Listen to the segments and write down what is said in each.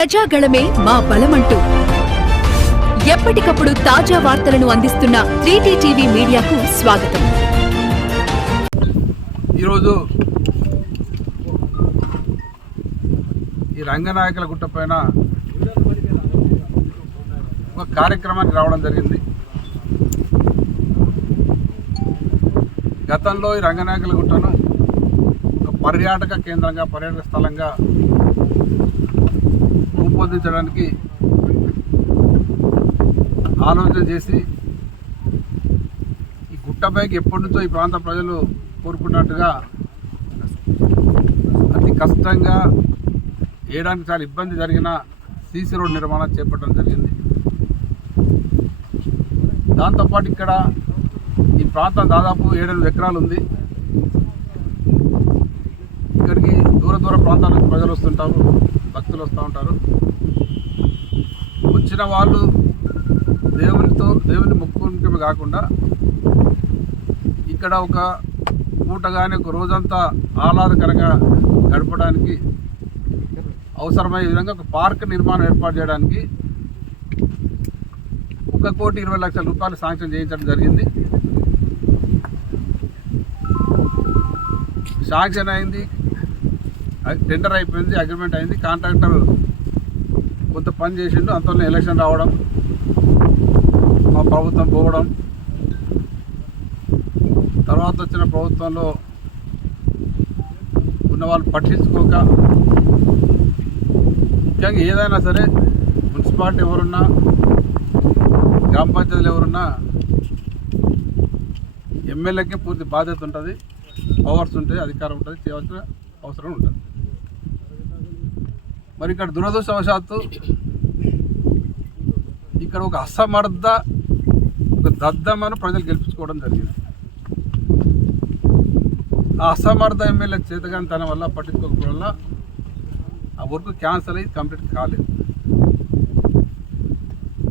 ప్రజాగళమే మా బలమంటూ. ఎప్పటికప్పుడు తాజా వార్తలను అందిస్తున్న త్రీటీ టీవీ మీడియాకు స్వాగతం. ఈరోజు ఈ రంగనాయకుల గుట్ట పైన ఒక కార్యక్రమానికి రావడం జరిగింది. గతంలో ఈ రంగనాయకుల గుట్టను ఒక పర్యాటక కేంద్రంగా పర్యాటక స్థలంగా రూపొందించడానికి ఆలోచన చేసి ఈ గుట్టపైకి ఎప్పటి నుంచో ఈ ప్రాంత ప్రజలు కోరుకున్నట్టుగా అతి కష్టంగా వేయడానికి చాలా ఇబ్బంది జరిగిన సీసీ రోడ్ నిర్మాణం చేపట్టడం జరిగింది. దాంతోపాటు ఇక్కడ ఈ ప్రాంతం దాదాపు ఏడెనిమిది ఎకరాలు ఉంది. ఇక్కడికి దూర దూర ప్రాంతాల నుంచి ప్రజలు వస్తుంటారు. భక్తులు వస్తూ ఉంటారు. వచ్చిన వాళ్ళు దేవునితో దేవుని మొక్కుకుంటే కాకుండా ఇక్కడ ఒక పూట కానీ ఒక రోజంతా ఆహ్లాదకరంగా గడపడానికి అవసరమయ్యే విధంగా ఒక పార్క్ నిర్మాణం ఏర్పాటు చేయడానికి ఒక కోటి ఇరవై లక్షల రూపాయలు శాంక్షన్ చేయించడం జరిగింది. శాంక్షన్ అయింది. టెండర్ అయిపోయింది అగ్రిమెంట్ అయింది. కాంట్రాక్టర్ కొంత పని చేసిండు అంతలో ఎలక్షన్ రావడం మా ప్రభుత్వం పోవడం. తర్వాత వచ్చిన ప్రభుత్వంలో ఉన్న వాళ్ళు పట్టించుకోక ముఖ్యంగా ఏదైనా సరే మున్సిపాలిటీ ఎవరున్నా గ్రామ పంచాయతీలు ఎవరున్నా ఎమ్మెల్యేకి పూర్తి బాధ్యత ఉంటుంది పవర్స్ ఉంటాయి అధికారం ఉంటుంది చేయవలసిన అవసరం ఉంటుంది. మరి ఇక్కడ దురదృష్టవశాత్తు ఇక్కడ ఒక అసమర్థ ఒక దద్దమ్మను ప్రజలు గెలిపించుకోవడం జరిగింది. ఆ అసమర్థ ఎమ్మెల్యే చేతగానితనం వల్ల పట్టించుకోకపోవడం వల్ల ఆ వర్క్ క్యాన్సిల్ అయ్యి కంప్లీట్ కాలేదు.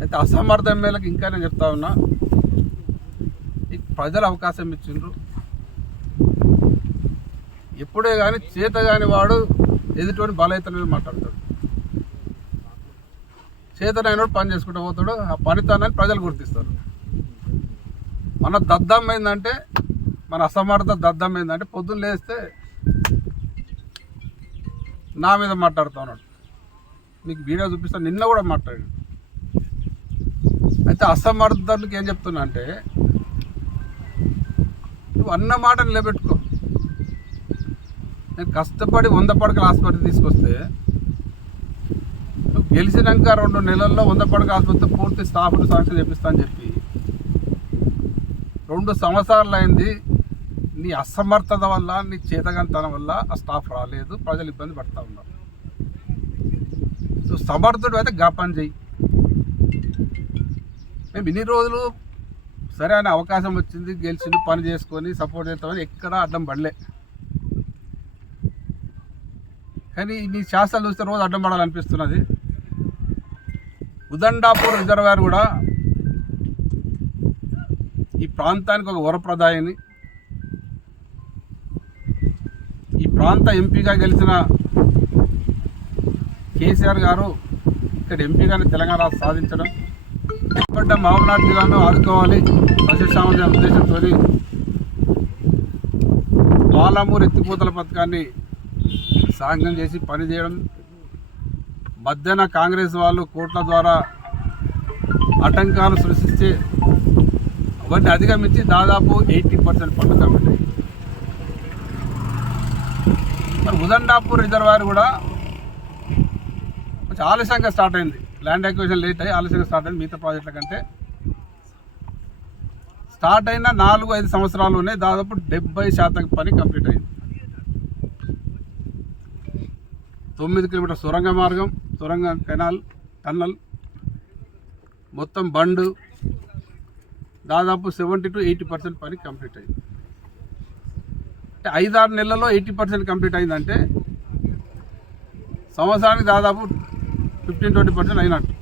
అయితే అసమర్థ ఎమ్మెల్యేకి ఇంకా నేను చెప్తా ఉన్నా ఈ ప్రజలు అవకాశం ఇచ్చిండ్రు. ఎప్పుడే కానీ చేత కాని వాడు ఎదుటివాడిని బలైతనే మాట్లాడతాడు. చేతనైనోడు పని చేసుకుంటూ పోతాడు ఆ పనితనాన్ని ప్రజలు గుర్తిస్తారు. మన దద్దం ఏంటంటే మన అసమర్థ దద్దం ఏంటంటే పొద్దున్న లేస్తే నా మీద మాట్లాడుతూ ఉన్నాడు. మీకు వీడియో చూపిస్తాను నిన్న కూడా మాట్లాడాడు. అయితే అసమర్థులకి ఏం చెప్తున్నా అంటే నువ్వు అన్న మాట నిలబెట్టుకో. నేను కష్టపడి వంద పడకల ఆసుపత్రి తీసుకొస్తే గెలిచినాక రెండు నెలల్లో వంద పడకల ఆసుపత్రి పూర్తి స్టాఫ్ను సాంక్షన్ చేపిస్తా అని చెప్పి రెండు సంవత్సరాలు అయింది నీ అసమర్థత వల్ల నీ చేతగంతనం వల్ల ఆ స్టాఫ్ రాలేదు ప్రజలు ఇబ్బంది పడతా ఉన్నారు. సో సమర్థుడు అయితే గా పని చెయ్యి. మేము ఇన్ని రోజులు సరే అనే అవకాశం వచ్చింది గెలిచింది పని చేసుకొని సపోర్ట్ చేస్తామని ఎక్కడా అడ్డం పడలే. కానీ నీ శాస్త్రాలు చూస్తే రోజు అడ్డం పడాలనిపిస్తున్నది. ఉదండాపూర్ రిజర్వాయర్ కూడా ఈ ప్రాంతానికి ఒక వరప్రదాయని. ఈ ప్రాంత ఎంపీగా గెలిచిన కేసీఆర్ గారు ఇక్కడ ఎంపీగానే తెలంగాణ సాధించడం. పడ్డ మామనాడు జిల్లాను ఆదుకోవాలి. సస్యశ్యామల ఉద్దేశంతో పాలమూరు ఎత్తిపోతల పథకాన్ని సాంగం చేసి పనిచేయడం మధ్యాహ్న కాంగ్రెస్ వాళ్ళు కోట్ల ద్వారా ఆటంకాలు సృష్టించి అవన్నీ అధిగమించి దాదాపు ఎయిటీ పర్సెంట్ పనులు కాబట్టి మరి ఉదండాపూర్ రిజర్వాయర్ కూడా కొంచెం ఆలస్యంగా స్టార్ట్ అయింది. ల్యాండ్ అక్విజిషన్ లేట్ అయ్యి ఆలస్యంగా స్టార్ట్ అయింది మిగతా ప్రాజెక్టుల కంటే. స్టార్ట్ అయిన నాలుగు ఐదు సంవత్సరాల్లోనే దాదాపు డెబ్బై శాతం పని కంప్లీట్ అయింది. తొమ్మిది కిలోమీటర్ సొరంగ మార్గం సొరంగ కెనాల్ టన్నల్ మొత్తం బండు దాదాపు సెవెంటీ టు ఎయిటీ పర్సెంట్ పని కంప్లీట్ అయింది. అంటే ఐదారు నెలల్లో ఎయిటీ పర్సెంట్ కంప్లీట్ అయిందంటే సంవత్సరానికి దాదాపు ఫిఫ్టీన్ ట్వంటీ పర్సెంట్ అయినట్టు.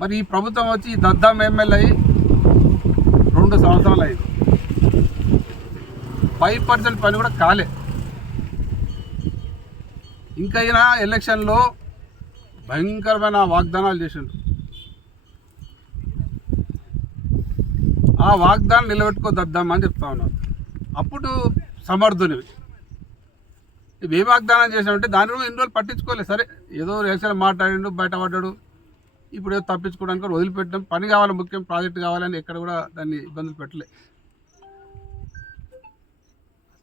మరి ఈ ప్రభుత్వం వచ్చి ఈ దద్దాం ఎమ్మెల్యే అయ్యి రెండు సంవత్సరాలు అయింది. ఫైవ్ పర్సెంట్ పని కూడా కాలే. ఇంకైనా అయినా ఎలక్షన్లో భయంకరమైన వాగ్దానాలు చేసిండు ఆ వాగ్దానం నిలబెట్టుకోదద్దామని చెప్తా ఉన్నాను అప్పుడు సమర్థునివి. ఇవి ఏ వాగ్దానం చేసామంటే దాని గురించి ఎన్ని రోజులు పట్టించుకోలేదు. సరే ఏదో ఎలక్షన్ మాట్లాడిండు బయటపడ్డాడు. ఇప్పుడు ఏదో తప్పించుకోవడానికి కూడా వదిలిపెట్టడం పని కావాలి ముఖ్యం ప్రాజెక్ట్ కావాలని ఎక్కడ కూడా దాన్ని ఇబ్బందులు పెట్టలే.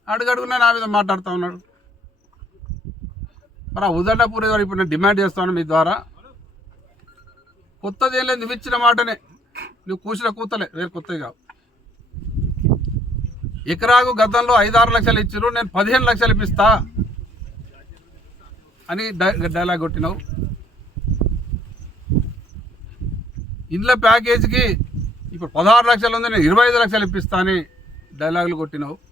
అడుగడుగునా నా మీద మాట్లాడుతూ ఉన్నాడు. మరి ఆ ఉదండపూర్ ఇప్పుడు నేను డిమాండ్ చేస్తాను మీ ద్వారా. కొత్తది ఏం లేదు నువ్వు ఇచ్చిన మాటనే. నువ్వు కూసిన కూతలే వేరు కొత్తది కావు ఎకరాకు గతంలో ఐదారు లక్షలు ఇచ్చారు నేను పదిహేను లక్షలు ఇప్పిస్తా అని డై- డైలాగ్ కొట్టినావు. ఇండ్ల ప్యాకేజీకి ఇప్పుడు పదహారు లక్షలు ఉంది నేను ఇరవై ఐదు లక్షలు ఇప్పిస్తా అని డైలాగులు కొట్టినావు.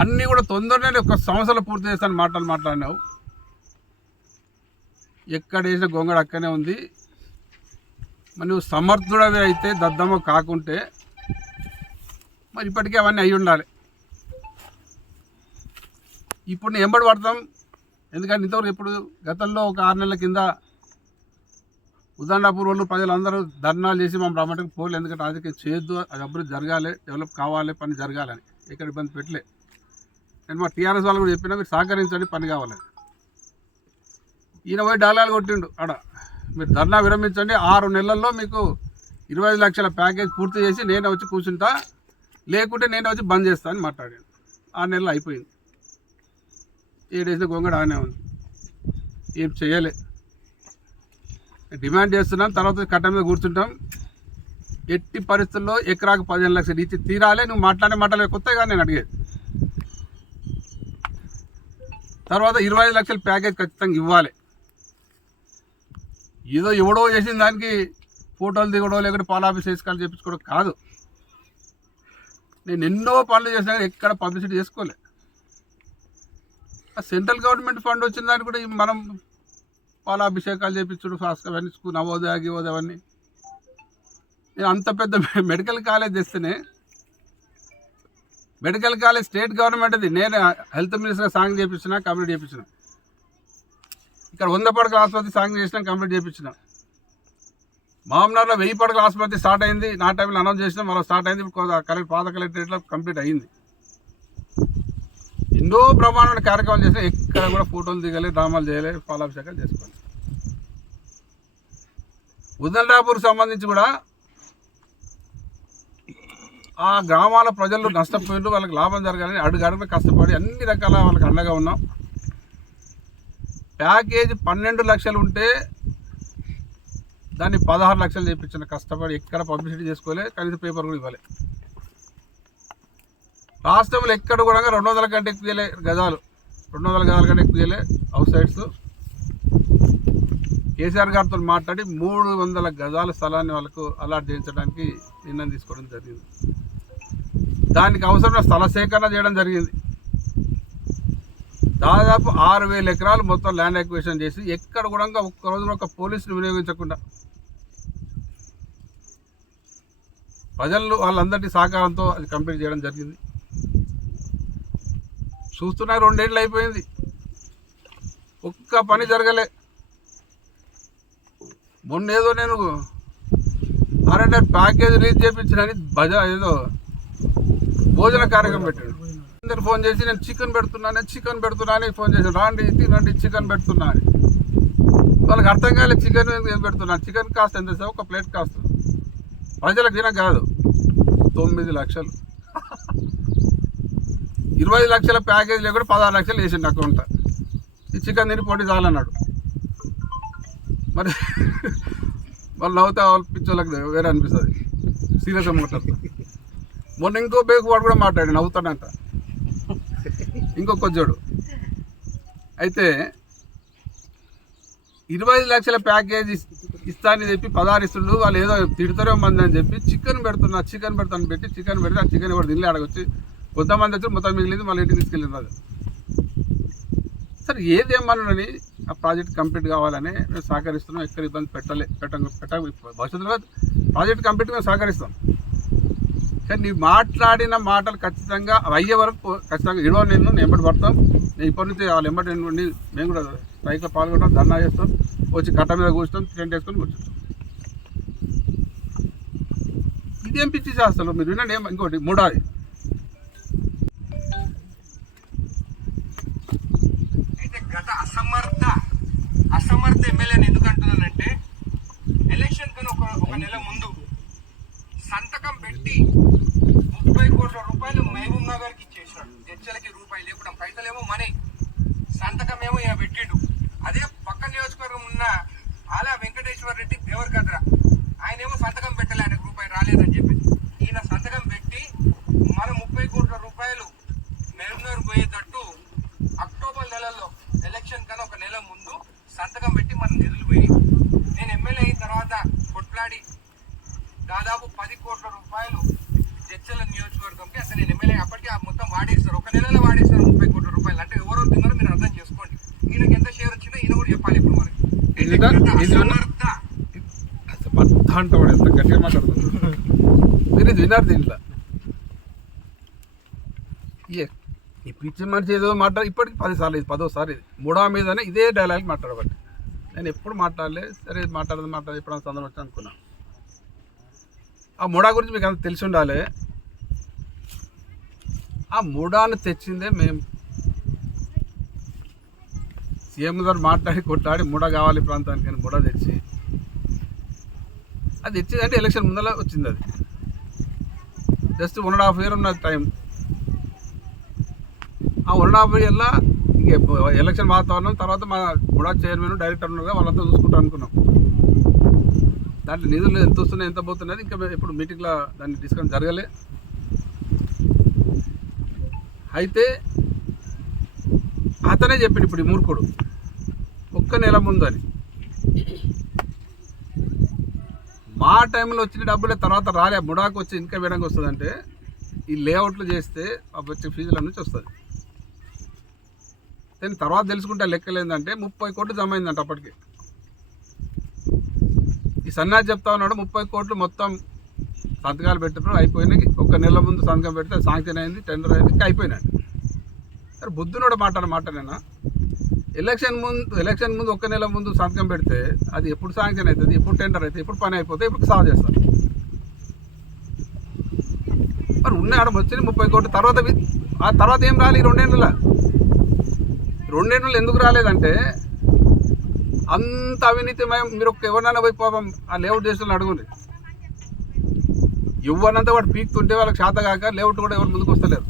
అన్నీ కూడా తొందరనే ఒక సంవత్సరాలు పూర్తి చేస్తాను మాటలు మాట్లాడినావు. ఎక్కడ వేసిన గొంగడ అక్కనే ఉంది. మరి నువ్వు సమర్థుడవి అయితే దద్దమ్మ కాకుంటే మరి ఇప్పటికే అవన్నీ అయి ఉండాలి. ఇప్పుడు నేను ఎంబడి పడతాం. ఎందుకంటే ఇంతవరకు ఇప్పుడు గతంలో ఒక ఆరు నెలల కింద ఉదండాపూర్ వాళ్ళు ప్రజలందరూ ధర్నాలు చేసి మా రమ్మటకు పోలే ఎందుకంటే రాజకీయం చేయొద్దు. అది అభివృద్ధి జరగాలి డెవలప్ కావాలి పని జరగాలని. ఎక్కడ ఇబ్బంది పెట్టలే. నేను మా టీఆర్ఎస్ వాళ్ళు కూడా చెప్పినా మీరు సహకరించండి పని కావాలని ఈయన పోయి డాలాలు కొట్టిండు అడ మీరు ధర్నా విరమించండి ఆరు నెలల్లో మీకు ఇరవై ఐదు లక్షల ప్యాకేజ్ పూర్తి చేసి నేను వచ్చి కూర్చుంటా లేకుంటే నేను వచ్చి బంద్ చేస్తా అని మాట్లాడాను ఆరు నెలలు అయిపోయింది. ఏడేసిన గొంగడ ఆనే ఉంది. ఏం చేయలే. డిమాండ్ చేస్తున్నాం తర్వాత కట్ట మీద కూర్చుంటాం. ఎట్టి పరిస్థితుల్లో ఎకరాకు పదిహేను లక్షలు ఇచ్చి తీరాలే నువ్వు మాట్లాడే మాట్లాడే కొత్తగా నేను అడిగేది. తర్వాత ఇరవై ఐదు లక్షల ప్యాకేజ్ ఖచ్చితంగా ఇవ్వాలి. ఏదో ఎవడో చేసిన దానికి ఫోటోలు దిగడో లేకుంటే పాలాఫీస్ వేసుకోవాలి చేపించుకోవడం కాదు. నేను ఎన్నో పనులు చేసినా ఎక్కడ పబ్లిసిటీ చేసుకోలే. ఆ సెంట్రల్ గవర్నమెంట్ ఫండ్ వచ్చిన దానికి కూడా మనం మనం పాలాభిషేకాలు చేపించుడు ఫాస్ట్ అవన్నీ స్కూల్ నవోదయ గివోదయ అవన్నీ. నేను అంత పెద్ద మెడికల్ కాలేజ్ తెస్తేనే మెడికల్ కాలేజ్ స్టేట్ గవర్నమెంట్ అది. నేను హెల్త్ మినిస్టర్ సాంగ్ చేయించిన కంప్లీట్ చేయించిన ఇక్కడ వంద పడకల ఆసుపత్రి సాంగ్ చేసిన కంప్లీట్ చేయించిన మామూలు వెయ్యి పడకల ఆసుపత్రి స్టార్ట్ అయింది. నా టైంలో అనౌన్స్ చేసినా మరో స్టార్ట్ అయింది. ఇప్పుడు కలెక్ట్ పాత కలెక్టరేట్లో కంప్లీట్ అయింది. ఎన్నో ప్రమాణమైన కార్యక్రమాలు చేసినా ఎక్కడ కూడా ఫోటోలు దిగలే డ్రామాలు చేయలే పాలాభిషేకాలు చేసుకోవాలి ఉదండాపూర్ సంబంధించి కూడా ఆ గ్రామాల ప్రజలు నష్టపోయిండ్రు వాళ్ళకి లాభం జరగాలని అడుగు అడుగున కష్టపడి అన్ని రకాల వాళ్ళకి అండగా ఉన్నాం. ప్యాకేజ్ పన్నెండు లక్షలు ఉంటే దాన్ని పదహారు లక్షలు చేయించిన కష్టపడి ఎక్కడ పబ్లిసిటీ చేసుకోలే కనీసం పేపర్ కూడా ఇవ్వలే. రాష్ట్రంలో ఎక్కడ కూడా రెండు వందల కంటే ఎక్కువ గజాలు. రెండు వందల గజాల కంటే ఎక్కువ అవుట్ సైడ్స్. కేసీఆర్ గారితో మాట్లాడి మూడు వందల గజాల స్థలాన్ని వాళ్ళకు అలాట్ చేయించడానికి నిర్ణయం తీసుకోవడం జరిగింది. దానికి అవసరమైన స్థల సేకరణ చేయడం జరిగింది. దాదాపు ఆరు వేల ఎకరాలు మొత్తం ల్యాండ్ ఎక్విజిషన్ చేసి ఎక్కడ కూడా ఒక్క రోజులో ఒక పోలీసుని వినియోగించకుండా ప్రజలు వాళ్ళందరి సహకారంతో అది కంప్లీట్ చేయడం జరిగింది. చూస్తున్నా రెండేళ్ళు అయిపోయింది. ఒక్క పని జరగలే. మొన్న ఏదో నేను అరే ప్యాకేజ్ రిలీజ్ చేయించినని బజా ఏదో భోజన కార్యక్రమం పెట్టాడు. అందరు ఫోన్ చేసి నేను చికెన్ పెడుతున్నాను చికెన్ పెడుతున్నా అని ఫోన్ చేశాను రాండి తినండి చికెన్ పెడుతున్నా అని. వాళ్ళకి అర్థం కాలేదు చికెన్ ఏం పెడుతున్నా? చికెన్ కాస్ట్ ఎంత సార్? ఒక ప్లేట్ కాస్ట్ ప్రజలకు తిన కాదు. తొమ్మిది లక్షలు. ఇరవై లక్షల ప్యాకేజ్ లేకుండా పదహారు లక్షలు వేసిండు అకౌంట్. ఈ చికెన్ తిని పోటీ చాలన్నాడు. మరి వాళ్ళు నవ్వుతా వాళ్ళ పిచ్చోళ్ళకి వేరే అనిపిస్తుంది. సీరియస్ మాట్లాడుతా. మొన్న ఇంకో బేకు వాడు కూడా మాట్లాడి నవ్వుతాడంట ఇంకో కొజ్జోడు అయితే ఇరవై ఐదు లక్షల ప్యాకేజ్ ఇస్తా ఇస్తానని చెప్పి పదహారు వాళ్ళు ఏదో తిడతారో మంది అని చెప్పి చికెన్ పెడుతున్నా చికెన్ పెడతాను పెట్టి చికెన్ పెడితే ఆ చికెన్ కూడా తినలే అడగొచ్చి కొంతమంది వచ్చి మొత్తం మిగిలింది మళ్ళీ ఇంటికి తీసుకెళ్ళినారు సరే ఏది ఏమన్నాడని ఆ ప్రాజెక్ట్ కంప్లీట్ కావాలని మేము సహకరిస్తున్నాం. ఎక్కడ ఇబ్బంది పెట్టలే పెట్ట పెట్ట భవిష్యత్తులో ప్రాజెక్ట్ కంప్లీట్ మేము సహకరిస్తాం. కానీ నీ మాట్లాడిన మాటలు ఖచ్చితంగా అవి అయ్యే వరకు ఖచ్చితంగా ఇడవ నేను ఎంబడి పడతాం. నేను ఇప్పటి నుంచి వాళ్ళు ఎంబడి నుండి మేము కూడా స్ట్రైక్లో పాల్గొంటాం ధర్నా చేస్తాం. వచ్చి కట్ట మీద కూర్చుంటాం టెంట్ వేసుకొని కూర్చుంటాం. ఇదేం పిచ్చి చేస్తారు మీరు వినండి. ఇంకోటి మూడోది. అసమర్థ అసమర్థ ఎమ్మెల్యేని ఎందుకు అంటున్నానంటే ఎలక్షన్ కన్నా ఒక ఒక నెల ముందు సంతకం పెట్టి ముప్పై కోట్ల రూపాయలు మహబూబ్ నగర్కి ఇచ్చేసాడు చర్చలకి రూపాయి లేకుండా పైసలేమో మనీ. సంతకం ఏమో ఇక పెట్టిండు. అదే పక్క నియోజకవర్గం ఉన్న ఆలా వెంకటేశ్వర రెడ్డి దేవరకద్ర ఆయన ఏమో సంతకం పెట్టలే ఆయనకు రూపాయి రాలేదని చెప్పి ఈయన సంతకం పెట్టి మన ముప్పై కోట్ల రూపాయలు మెరునర్ పోయేటట్టు అక్టోబర్ నెలలో ఎలక్షన్ కన్నా ఒక నెల ముందు సంతకం పెట్టి మన నిధులు పోయి నేను ఎమ్మెల్యే అయిన తర్వాత కొట్లాడి దాదాపు పది కోట్ల రూపాయలు జడ్చల నియోజకవర్గంకి అసలు నేను ఎమ్మెల్యే అప్పటికి ఆ మొత్తం వాడేస్తారు ఒక నెలలో వాడేస్తారు ముప్పై కోట్ల రూపాయలు. అంటే ఎవరో తిన్నారో మీరు అర్థం చేసుకోండి. ఈయనకి ఎంత షేర్ వచ్చిందో ఈయన కూడా చెప్పాలి ఇప్పుడు మనకి. ఎంత గట్టిగా మాట్లాడుతున్నారు మీరు ఇది విన్నారు దీంట్లో ఏ ఈ పిచ్చి మనిషి ఏదో మాట్లాడి ఇప్పటికి పదిసార్లు ఇది పదోసారి ఇది. మూడో మీదనే ఇదే డైలాగ్ మాట్లాడబట్టి నేను ఎప్పుడు మాట్లాడలే సరే మాట్లాడదు మాట్లాడదు ఎప్పుడైనా సందర్భం వచ్చి అనుకున్నాను ఆ మూడా గురించి మీకు అంత తెలిసి ఉండాలి. ఆ మూడాను తెచ్చిందే మేము. సీఎం గారు మాట్లాడి కొట్లాడి మూడ కావాలి ఈ ప్రాంతానికి అని మూడ తెచ్చి. అది తెచ్చిందంటే ఎలక్షన్ ముందర వచ్చింది అది. Just one and half year ఉన్న టైం. ఆ వన్ అండ్ ఎలక్షన్ వాతావరణం తర్వాత మా మూడా చైర్మన్ డైరెక్టర్ ఉన్నారుగా వాళ్ళంతా చూసుకుంటాం అనుకున్నాం. దాంట్లో నిధులు ఎంత వస్తున్నాయి ఎంత పోతున్నది ఇంకా ఇప్పుడు మీటింగ్లో దాన్ని డిస్కస్ జరగలే. అయితే అతనే చెప్పిండు ఇప్పుడు ఈ మూర్ఖుడు. ఒక్క నెల ముందు అని. మా టైంలో వచ్చిన డబ్బులే తర్వాత రాలే బుడాకు వచ్చి ఇంకా వేయడానికి వస్తుందంటే ఈ లేఅవుట్లు చేస్తే వచ్చే ఫీజుల నుంచి వస్తుంది దాని తర్వాత తెలుసుకుంటే లెక్కలు ఏంటంటే ముప్పై కోట్లు జమ అయిందంట అప్పటికి. ఈ సన్నాజ్ చెప్తా ఉన్నాడు ముప్పై కోట్లు మొత్తం సంతకాలు పెట్టినారు అయిపోయినాయి. ఒక నెల ముందు సంతకం పెడితే శాంక్షన్ అయింది టెండర్ అయింది అయిపోయినాడు సరే బుద్ధునోడ మాట అన్నమాట నేను? ఎలక్షన్ ముందు ఎలక్షన్ ముందు ఒక నెల ముందు సంతకం పెడితే అది ఎప్పుడు శాంక్షన్ అవుతుంది ఎప్పుడు టెండర్ అవుతుంది ఎప్పుడు పని అయిపోతే ఎప్పుడు సాగు చేస్తారు. మరి ఉన్నాడు వచ్చింది ముప్పై కోట్లు తర్వాత ఆ తర్వాత ఏం రాలి ఈ రెండేళ్ళ రెండేళ్ళు ఎందుకు రాలేదంటే అంత అవినీతిమయం మీరు ఒక్క ఎవరినైనా పోయి పాపం ఆ లేఅవుట్ చేసిన అడుగుంది ఇవ్వనంత వాడు పీక్తుంటే వాళ్ళకి శాత కాక లేఅవుట్ కూడా ఎవరు ముందుకు వస్తలేరు.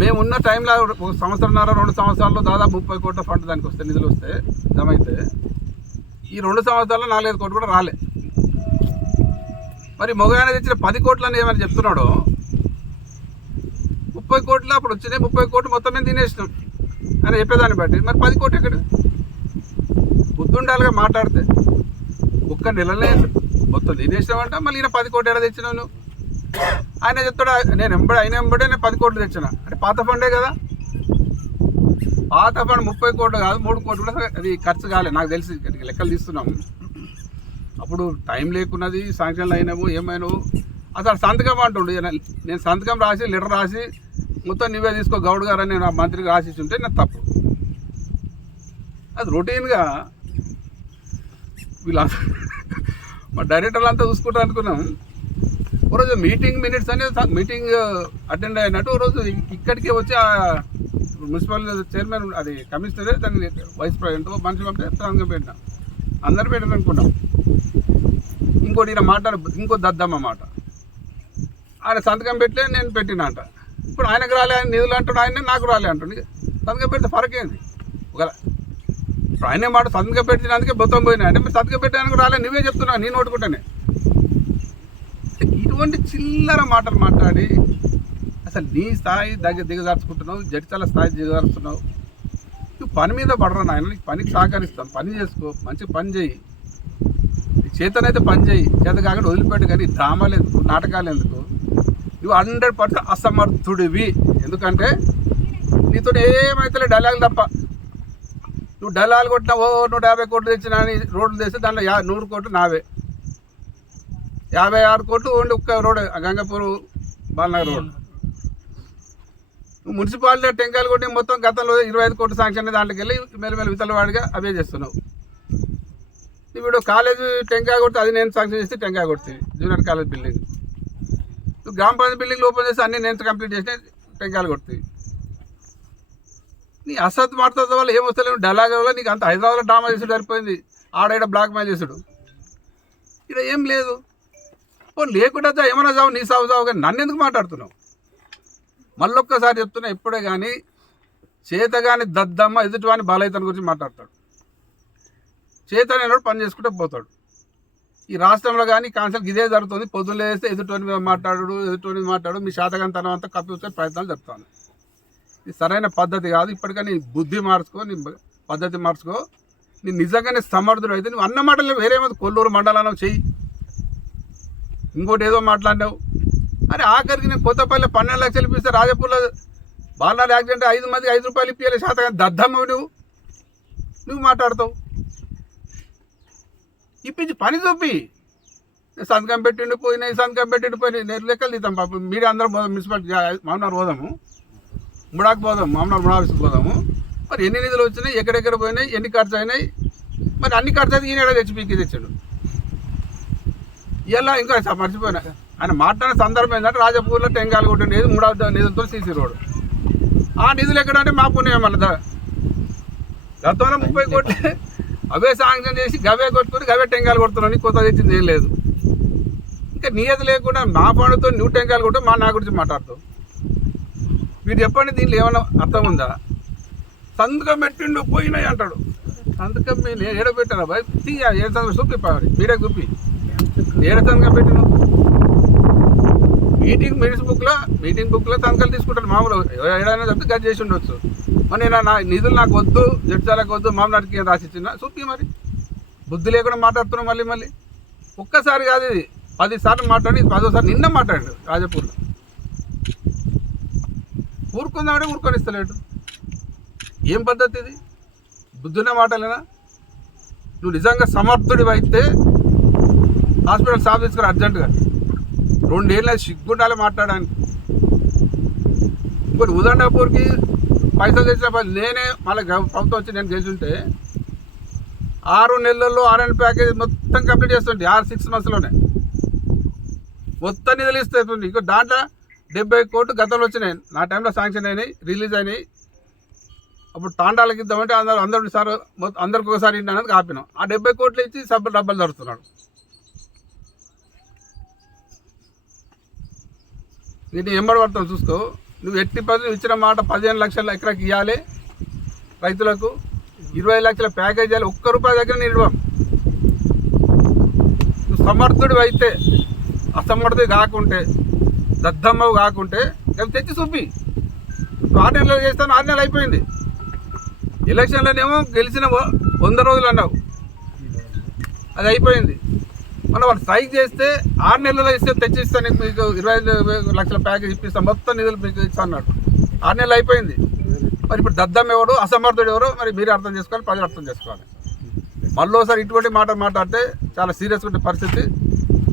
మేమున్న టైంలో ఒక సంవత్సరంన్నర రెండు సంవత్సరాల్లో దాదాపు ముప్పై కోట్ల ఫండ్ దానికి వస్తే నిధులు వస్తే జమైతే ఈ రెండు సంవత్సరాల్లో నాలుగైదు కోట్లు కూడా రాలే. మరి మొగాయన తెచ్చిన పది కోట్లని ఏమని చెప్తున్నాడు ముప్పై కోట్లు అప్పుడు వచ్చినాయి ముప్పై కోట్లు మొత్తం మేము తినేసినాం. అని చెప్పేదాన్ని బట్టి. మరి పది కోట్లు ఎక్కడ? బుద్ధుండాలిగా మాట్లాడితే. ఒక్క నెలనే మొత్తం తినేసినామంట మళ్ళీ ఈయన పది కోట్లు ఎలా తెచ్చినావు నువ్వు? ఆయన చెప్తాడు నేను ఎంబడి ఆయన ఎంబడే నేను పది కోట్లు తెచ్చిన. అంటే పాత ఫండే కదా. పాత ఫండ్ ముప్పై కోట్లు కాదు మూడు కోట్లు కూడా అది ఖర్చు కాలేదు నాకు తెలిసి లెక్కలు తీస్తున్నాం. అప్పుడు టైం లేకున్నది సాంక్షన్లు అయినాము ఏమైనావు? అసలు సంతకం అంటుండు నేను సంతకం రాసి లెటర్ రాసి మొత్తం నువ్వే తీసుకో గౌడ్ గారు అని నేను ఆ మంత్రికి ఆశిస్తుంటే నాకు తప్పు. అది రొటీన్గా వీళ్ళంతా మా డైరెక్టర్లు అంతా చూసుకుంటా అనుకున్నాం. ఒకరోజు రోజు మీటింగ్ మినిట్స్ అనేది మీటింగ్ అటెండ్ అయినట్టు ఒకరోజు ఇక్కడికి వచ్చి ఆ మున్సిపల్ చైర్మన్ అది కమిషనరే దాన్ని వైస్ ప్రెసిడెంట్ మనిషి పంపితే సంతకం పెట్టిన. అందరు పెట్టారు అనుకున్నాం. ఇంకోటి ఈయన మాట ఇంకో దద్దమ్మ మాట. ఆయన సంతకం పెట్టలే నేను పెట్టిన అంట. ఇప్పుడు ఆయనకు రాలే ఆయన నిధులు అంటాడు ఆయన నాకు రాలే అంటుంది సంతకం పెడితే ఫరక్ ఏంది ఒక ఇప్పుడు ఆయనే మాట సంతకం పెట్టినందుకే బొత్తం పోయినా అంటే మీరు సంతకం పెట్టడానికి రాలే నువ్వే చెప్తున్నావు నేను ఓటుకుంటానే. ఇటువంటి చిల్లర మాటలు మాట్లాడి అసలు నీ స్థాయి దగ్గర దిగజార్చుకుంటున్నావు జడితల స్థాయి దిగజారుస్తున్నావు నువ్వు పని మీద పడరా నాయన నీకు పనికి సహకరిస్తాం. పని చేసుకో మంచి పని చేయి. నీ చేతనైతే పని చేయి. చేత కాకుండా వదిలిపెట్టు కానీ డ్రామాలు ఎందుకు నాటకాలు ఎందుకు? నువ్వు హండ్రెడ్ పర్సెంట్ అసమర్థుడివి. ఎందుకంటే నీతో ఏమైతే డైలాగ్ తప్ప. నువ్వు డైలాగ్ కొట్టినా ఓ నూట యాభై కోట్లు తెచ్చినా రోడ్లు తెస్తే దాంట్లో యా నూరు కోట్లు నావే. యాభై ఆరు కోట్లు ఓన్లీ ఒక్క రోడ్ గంగపూర్ బాలనగర్ రోడ్. నువ్వు మున్సిపాలిటీ టెంకాయలు కొట్టి మొత్తం గతంలో ఇరవై ఐదు కోట్లు శాంక్షన్ దాంట్లోకి వెళ్ళి మెల్లమెల్ల వితలవాడిగా అవే చేస్తున్నావు. ఇప్పుడు కాలేజీ టెంకాయ కొడితే అది నేను శాంక్షన్ చేస్తే టెంకాయ కొడుతుంది. జూనియర్ కాలేజ్ బిల్డింగ్ గ్రామ పంచాయతీ బిల్డింగ్ ఓపెన్ చేస్తే అన్ని నేను కంప్లీట్ చేసినా టెంకాయలు కొడుతుంది నీ అసత్ మాట్లాడటం వల్ల ఏమొస్తలేవు డైలాగ్ వల్ల నీకు అంత హైదరాబాద్లో డ్రామా చేసుడు సరిపోయింది. ఆడ బ్లాక్ మెయిల్ చేసుడు. ఇక్కడ ఏం లేదు. ఓ లేకుండా ఏమైనా చావు నీ సాగు చావు కానీ నన్ను ఎందుకు మాట్లాడుతున్నావు? మళ్ళొక్కసారి చెప్తున్నా ఇప్పుడే కానీ చేత కానీ దద్దమ్మ ఎదుటివాని బాలయితని గురించి మాట్లాడతాడు. చేత అనేవాడు పని చేసుకుంటే పోతాడు. ఈ రాష్ట్రంలో కానీ కాన్సెప్ట్ ఇదే జరుగుతుంది. పొద్దున్న వేస్తే ఎదుటోని మాట్లాడు ఎదుటోని మాట్లాడు మీ శాతకంతనం అంతా కప్పిస్తే ప్రయత్నాలు చెప్తాను ఇది సరైన పద్ధతి కాదు. ఇప్పటికీ నీ బుద్ధి మార్చుకో నీ పద్ధతి మార్చుకో. నీ నిజంగానే సమర్థుడు అయితే నువ్వు అన్న మాటలు వేరేమో కొల్లూరు మండలం చెయ్యి. ఇంకోటి ఏదో మాట్లాడినావు. అరే ఆఖరికి నేను కొత్తపల్లి పన్నెండు లక్షలు ఇప్పిస్తే రాజపూర్లో బాలనాడు యాక్సిడెంట్ ఐదు మందికి ఐదు రూపాయలు ఇప్పించాలి శాతం దద్దమ్మ నువ్వు. నువ్వు మాట్లాడతావు. ఇప్పించి పని చూపి. సంతకం పెట్టిండి పోయినాయి సంతకం పెట్టిండి పోయినాయి నేను లెక్కలు తీద్దాం పాప. మీరే అందరం పోదాం మున్సిపాలిటీ మామూలు పోదాము. ముడాకు పోదాం మామూలు ముడా ఆఫీస్కి పోదాము. మరి ఎన్ని నిధులు వచ్చినాయి ఎక్కడెక్కడ పోయినాయి ఎన్ని ఖర్చు అయినాయి? మరి అన్ని ఖర్చు అయితే ఈయన తెచ్చి పీకి తెచ్చాడు. ఇలా ఇంకా మర్చిపోయినా. ఆయన మాట్లాడిన సందర్భం ఏంటంటే రాజపూర్లో టెంకాయలు కొట్టిండేది మూడవ నిధులతో సీసీ రోడ్ ఆ నిధులు ఎక్కడంటే మా పుణ్యం అన్నదా గతంలో ముప్పై కోట్లు అవే శాంక్షన్ చేసి గవే కొట్టుకుని గవే టెంకాయలు కొడుతున్నాను కొత్త తెచ్చింది ఏం లేదు. ఇంకా నియత లేకుండా మా పనులతో నువ్వు టెంకాయలు కొట్టు మా నా గురించి మాట్లాడుతావు. మీరు చెప్పండి దీంట్లో ఏమైనా అర్థం ఉందా? సంతకం పెట్టిండు పోయినాయి అంటాడు. సంతకం మీ- నేను ఏడ పెట్టాను బాయ్? తీయ ఏడు సంతకం చూపి పారి మీరే చూపి. ఏడు సంతకం పెట్టిన మీటింగ్ మినిట్స్ బుక్లో మీటింగ్ బుక్లో సంతకాలు తీసుకుంటాను మామూలు. ఏడైనా చెప్తే గది చేసి ఉండొచ్చు. మరి నేను నా నిధులు నాకు వద్దు జడ్జాలకు వద్దు మామూలు ఏం రాసి ఇచ్చిన చూపి మరి. బుద్ధి లేకుండా మాట్లాడుతున్నావు మళ్ళీ మళ్ళీ. ఒక్కసారి కాదు ఇది. పది సార్లు మాట్లాడి పదోసారి నిన్న మాట్లాడు రాజపూర్లో. ఊరుకుందామంటే ఊరుకొని ఇస్తలేడు ఏం పద్ధతి ఇది? బుద్ధున్న మాటలేనా? నువ్వు నిజంగా సమర్థుడివి అయితే హాస్పిటల్ స్టాఫ్ తీసుకురా అర్జెంటుగా. రెండేళ్ళు సిగ్గుండాలి మాట్లాడడానికి. ఇప్పుడు ఉదండాపూర్కి పైసలు తెచ్చిన పైసలు నేనే మళ్ళీ ప్రభుత్వం వచ్చి నేను గెలిచుంటే ఆరు నెలల్లో ఆర్ఎన్ ప్యాకేజ్ మొత్తం కంప్లీట్ చేస్తుంటే ఆరు సిక్స్ మంత్స్లోనే. మొత్తం నిధులు ఇస్తుంది ఇంకో దాంట్లో డెబ్బై కోట్లు గతంలో వచ్చినాయి. నా టైంలో శాంక్షన్ అయినాయి రిలీజ్ అయినాయి. అప్పుడు తాండాలకి ఇద్దామంటే అందరూ అందరు సార్ అందరికి ఒకసారి ఇంటి అనేది ఆపినాం. ఆ డెబ్బై కోట్లు ఇచ్చి సబ్బు డబ్బులు జరుగుతున్నాడు వీటిని ఎంబడి పడతావు చూసుకో. నువ్వు ఎట్టి పది ఇచ్చిన మాట పదిహేను లక్షల ఎకరాకి ఇవ్వాలి రైతులకు. ఇరవై లక్షల ప్యాకేజ్ ఇవ్వాలి ఒక్క రూపాయి దగ్గర నేను నువ్వు సమర్థుడు అయితే అసమర్థుడు కాకుంటే దద్దమ్మవు కాకుంటే అవి తెచ్చి చూపి. నువ్వు ఆరు నెలలు చేస్తాను ఆరు నెలలు అయిపోయింది. ఎలక్షన్లోనేమో గెలిచిన వంద రోజులు అన్నావు. అది అయిపోయింది. మనం వాళ్ళు స్ట్రైక్ చేస్తే ఆరు నెలల్లో ఇస్తే తెచ్చిస్తాను నీకు మీకు ఇరవై లక్షల ప్యాకేజ్ ఇప్పిస్తాను మొత్తం నిధులు మీకు ఇస్తా అన్నాడు. ఆరు నెలలు అయిపోయింది. మరి ఇప్పుడు దద్దం ఎవడు అసమర్థుడు ఎవరు మరి మీరు అర్థం చేసుకోవాలి ప్రజలు అర్థం చేసుకోవాలి. మళ్ళీసారి ఇటువంటి మాట మాట్లాడితే చాలా సీరియస్ ఉండే పరిస్థితి.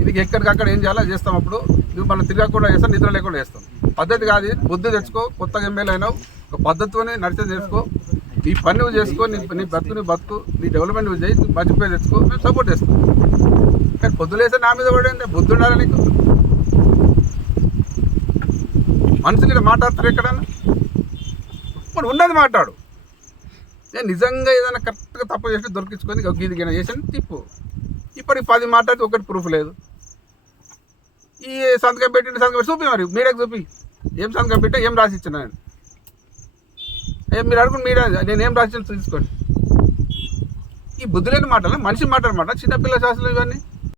ఇది ఎక్కడికక్కడ ఏం చేయాలో చేస్తాం అప్పుడు. నువ్వు మనం తిరగకుండా చేస్తాం నిద్ర లేకుండా చేస్తాం పద్ధతి కాదు బుద్ధి తెచ్చుకో కొత్తగా ఎమ్మెల్యే అయినావు ఒక పద్ధతితోనే నడిచే చేసుకో. నీ పని నువ్వు చేసుకో నీ నీ బతుకు నీ బతుకు నీ డెవలప్మెంట్ నువ్వు చేయి మంచి పేరు తెచ్చుకో మేము సపోర్ట్ చేస్తాం ఇంకా కొద్దులేసే నా మీద పడింది బుద్ధి ఉండాలి నీకు? మనుషులు ఇలా మాట్లాడతారు ఎక్కడన్నా? మరి ఉన్నది మాట్లాడు. నేను నిజంగా ఏదైనా కరెక్ట్గా తప్పు చేసి దొరికించుకొని ఒక గిన చేసాను తిప్పు. ఇప్పటికి పది మాట్లాడితే ఒకటి ప్రూఫ్ లేదు. ఈ సంతకం పెట్టిన సంతకం చూపి మరి మీడియాకి చూపి. ఏం సంతకం పెట్టా ఏం రాసి ఇచ్చిన నేను? ఏం మీరు అడుగుని మీడియా నేను ఏం రాసి తీసుకోండి ఈ బుద్ధులేని మాటలు మనిషి మాట్లాడమాట చిన్నపిల్ల శాస్త్రం ఇవన్నీ.